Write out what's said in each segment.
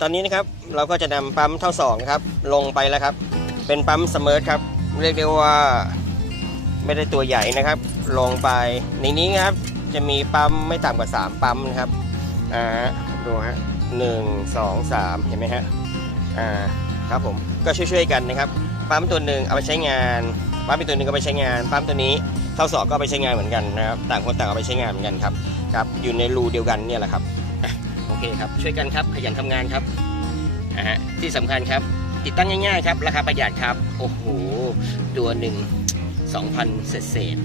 ตอนนี้นะครับเราก็จะนำปั๊มเท่าสองครับลงไปแล้วครับ เป็นปั๊มสมิร์ทครับ เรียกได้ว่าไม่ได้ตัวใหญ่นะครับ ลงไปในนี้ครับจะมีปั๊มไม่ต่ำกว่า 3 ปั๊มนะครับอ่าดูฮะหนึ่งสองสามเห็นไหมฮะอ่าครับผมก็ช่วยๆกันนะครับปั๊มตัวหนึ่งเอาไปใช้งานปั๊มอีกตัวหนึ่งก็ไปใช้งานปั๊มตัวนี้เท่าสองก็ไปใช้งานเหมือนกันนะครับต่างคนต่างเอาไปใช้งานเหมือนกันครับครับอยู่ในรูเดียวกันเนี่ยแหละครับ โอเคครับ ช่วยกันครับ ขยันทำงานครับอ่าฮะที่สำคัญครับ ติดตั้งง่ายๆครับ ราคาประหยัดครับ โอ้โห ตัวหนึ่ง2,000 เศษเศษ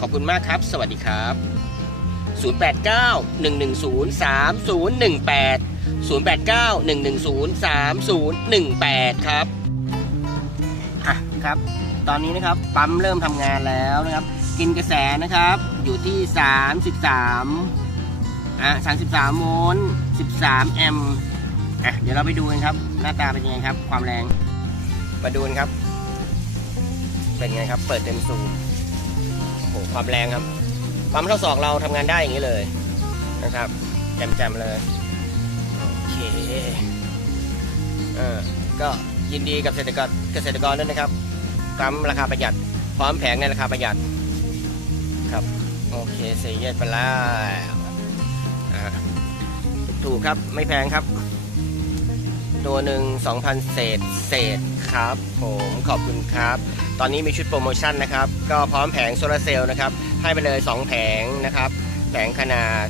ขอบคุณมากครับ สวัสดีครับ 089 110 3018 089 110 3018 ครับอะครับ ตอนนี้นะครับ ปั๊มเริ่มทำงานแล้วนะครับ กินกระแสนะครับ อยู่ที่ 33 อะ33โวลต์13 แอมป์อะเดี๋ยวเราไปดูกันครับ หน้าตาเป็นยังไงครับ ความแรง มาดูกันครับ เป็นไงครับ เปิดเต็มสูบโอ้โหความแรงครับปั๊มเท่าสองเราทำงานได้อย่างนี้เลยนะครับแจมๆเลยโอเคเออก็ยินดีกับเกษตรกรเกษตรกรด้วยนะครับปั๊มราคาประหยัด พร้อมแผงในราคาประหยัดครับ โอเคเสียเยดไปแล้ว ถูกครับไม่แพงครับ ตัวหนึ่ง2,000 เศษเศษครับผมขอบคุณครับ ตอนนี้มีชุดโปรโมชั่นนะครับ ก็พร้อมแผงโซลาร์เซลล์นะครับ ให้ไปเลย 2 แผงนะครับ แผงขนาด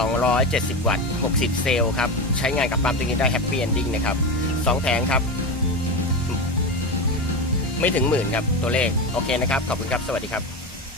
270 วัตต์ 60 เซลล์ครับ ใช้งานกับปั๊มตัวนี้ได้แฮปปี้เอนดิ้งนะครับ 2 แผงครับ ไม่ถึงหมื่นครับ ตัวเลข โอเคนะครับ ขอบคุณครับ สวัสดีครับ